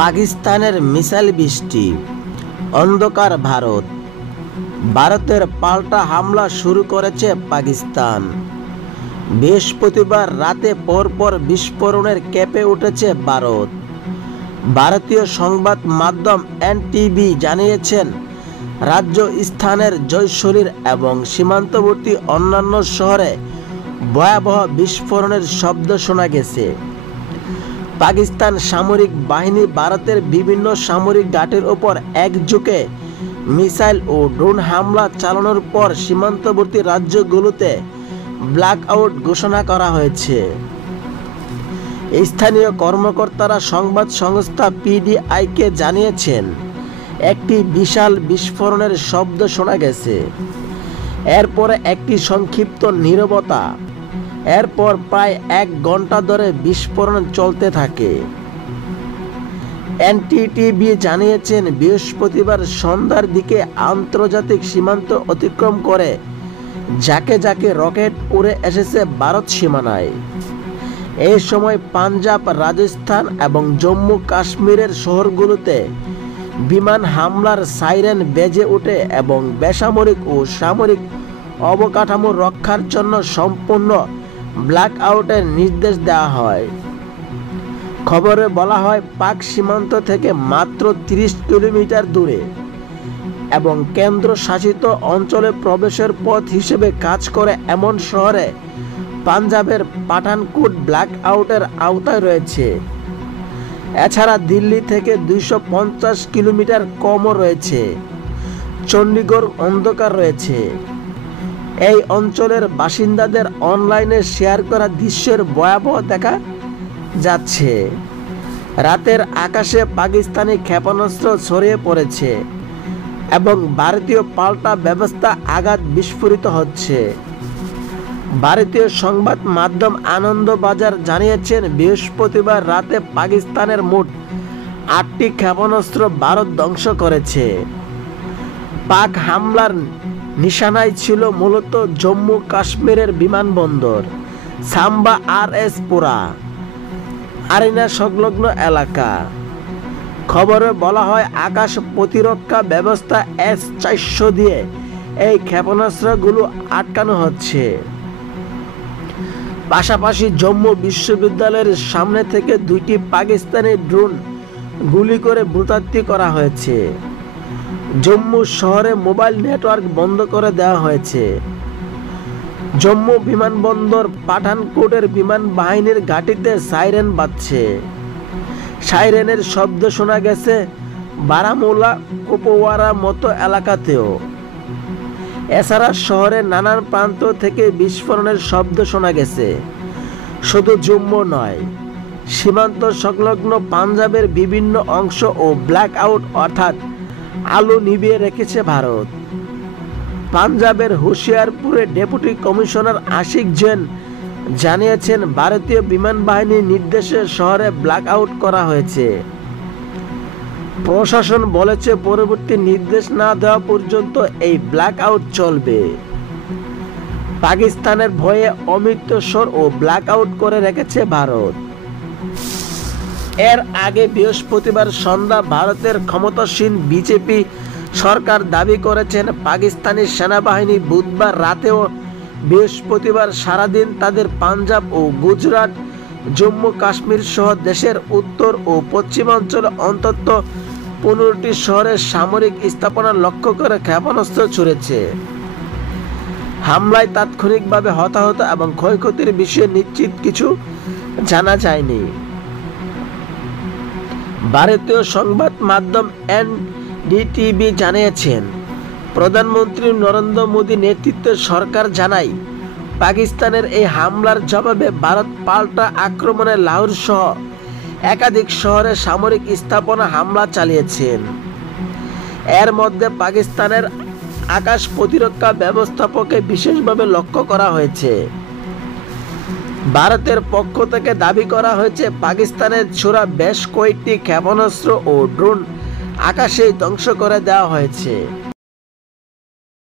পাকিস্তানের মিসাইল বৃষ্টি, অন্ধকার ভারত। ভারতের পাল্টা হামলা শুরু করেছে পাকিস্তান। বৃহস্পতিবার রাতে পরপর বিস্ফোরণের কেঁপে উঠেছে ভারত। ভারতীয় সংবাদ মাধ্যম এনটিভি জানিয়েছেন, রাজস্থানের জয়সলমীর এবং সীমান্তবর্তী অন্যান্য শহরে ভয়াবহ বিস্ফোরণের শব্দ শোনা গেছে। পাকিস্তান সামরিক বাহিনী ভারতের বিভিন্ন সামরিক ঘাঁটির ওপর একযোগে মিসাইল ও ড্রোন হামলা চালানোর পর সীমান্তবর্তী রাজ্যগুলোতে ব্ল্যাক আউট ঘোষণা করা হয়েছে। স্থানীয় কর্মকর্তারা সংবাদ সংস্থা পিটিআইকে জানিয়েছেন, একটি বিশাল বিস্ফোরণের শব্দ শোনা গেছে। এরপরে একটি সংক্ষিপ্ত নীরবতা। এরপর প্রায় 1 ঘন্টা ধরে বিস্ফোরণ চলতে থাকে। এনটিটিভি জানিয়েছেন, বৃহস্পতিবার সন্ধ্যার দিকে আন্তর্জাতিক সীমান্ত অতিক্রম করে ঝাঁকে ঝাঁকে রকেট উড়ে এসেছে ভারত সীমানায়। এই সময় পাঞ্জাব, রাজস্থান এবং জম্মু কাশ্মীরের শহরগুলোতে বিমান হামলার সাইরেন বেজে ওঠে এবং বেসামরিক ও সামরিক অবকাঠামো রক্ষার জন্য সম্পূর্ণ ব্ল্যাক আউটের নির্দেশ দেওয়া হয়। খবরে বলা হয়, পাক সীমান্ত থেকে মাত্র 30 কিলোমিটার দূরে এবং কেন্দ্রশাসিত অঞ্চলে প্রবেশের পথ হিসেবে কাজ করে এমন শহরে পাঞ্জাবের পাঠানকোট ব্ল্যাক আউটের আওতায় রয়েছে। এছাড়া দিল্লি থেকে 250 কিলোমিটার কমও রয়েছে। চণ্ডীগড় অন্ধকার রয়েছে। এই অঞ্চলের বাসিন্দাদের অনলাইনে শেয়ার করা দৃশ্যের ভয়াবহ দেখা যাচ্ছে। রাতের আকাশে পাকিস্তানি ক্ষেপণাস্ত্র ছড়িয়ে পড়েছে এবং ভারতীয় পাল্টা ব্যবস্থা আঘাত বিস্ফোরিত হচ্ছে। ভারতীয় সংবাদ মাধ্যম আনন্দবাজার জানিয়েছেন, বৃহস্পতিবার রাতে পাকিস্তানের মোট 8টি ক্ষেপণাস্ত্র ভারত ধ্বংস করেছে। পাক হামলার নিশানায় ছিল মূলত জম্মু কাশ্মীরের বিমানবন্দর, সাম্বা RS-পুরা, আরিনা সংলগ্ন এলাকা। খবরে বলা হয়, আকাশ প্রতিরক্ষা ব্যবস্থা S-400 দিয়ে এই ক্ষেপণাস্ত্রগুলো আটকানো হচ্ছে। পাশাপাশি জম্মু বিশ্ববিদ্যালয়ের সামনে থেকে 2টি পাকিস্তানি ড্রোন গুলি করে ভূতাত্ত্বিক করা হয়েছে। জম্মু শহরে মোবাইল নেটওয়ার্ক বন্ধ করে দেওয়া হয়েছে। জম্মু বিমানবন্দর, পাঠানকোটের বিমান বাহিনীর ঘাঁটিতে সাইরেন বাজছে। সাইরেনের শব্দ শোনা গেছে বারামুলা, কুপওয়ারা মতো এলাকাতেও। এছাড়া শহরের নানান প্রান্ত থেকে বিস্ফোরণের শব্দ শোনা গেছে। শুধু জম্মু নয়, সীমান্ত সংলগ্ন পাঞ্জাবের বিভিন্ন অংশ ও ব্ল্যাক আউট অর্থাৎ আলো নিভিয়ে রেখেছে ভারত। পাঞ্জাবের হুশিয়ারপুরে ডেপুটি কমিশনার আশিক জৈন জানিয়েছেন, ভারতীয় বিমান বাহিনীর নির্দেশে শহরে ব্ল্যাক আউট করা হয়েছে। প্রশাসন বলেছে, পরবর্তী নির্দেশ না দেওয়া পর্যন্ত এই ব্ল্যাক আউট চলবে। পাকিস্তানের ভয়ে অমৃতসর ও ব্ল্যাক আউট করে রেখেছে ভারত। এর আগে বৃহস্পতিবার সন্ধ্যা ভারতের ক্ষমতাসীন বিজেপি সরকার দাবি করেছেন, পাকিস্তানি সেনাবাহিনী বুধবার রাতেও বৃহস্পতিবার সারাদিন তাদের পাঞ্জাব ও গুজরাট, জম্মু কাশ্মীর সহ দেশের উত্তর ও পশ্চিমাঞ্চলে অন্তত 15টি শহরের সামরিক স্থাপনা লক্ষ্য করে ক্ষেপণাস্ত্র ছুড়েছে। হামলায় তাৎক্ষণিকভাবে হতাহত এবং ক্ষয়ক্ষতির বিষয়ে নিশ্চিত কিছু জানা যায়নি। ভারতীয় সংবাদ মাধ্যম এনডিটিভি জানিয়েছেন, প্রধানমন্ত্রী নরেন্দ্র মোদী নেতৃত্বের সরকার জানায়, পাকিস্তানের এই হামলার জবাবে ভারত পাল্টা আক্রমণে লাহোর সহ একাধিক শহরে সামরিক স্থাপনা হামলা চালিয়েছেন। এর মধ্যে পাকিস্তানের আকাশ প্রতিরক্ষা ব্যবস্থাপকে বিশেষভাবে লক্ষ্য করা হয়েছে। ভারতের পক্ষ থেকে দাবি করা হয়েছে, পাকিস্তানের ছোড়া বেশ কয়েকটি ক্ষেপণাস্ত্র ও ড্রোন আকাশেই ধ্বংস করে দেওয়া হয়েছে।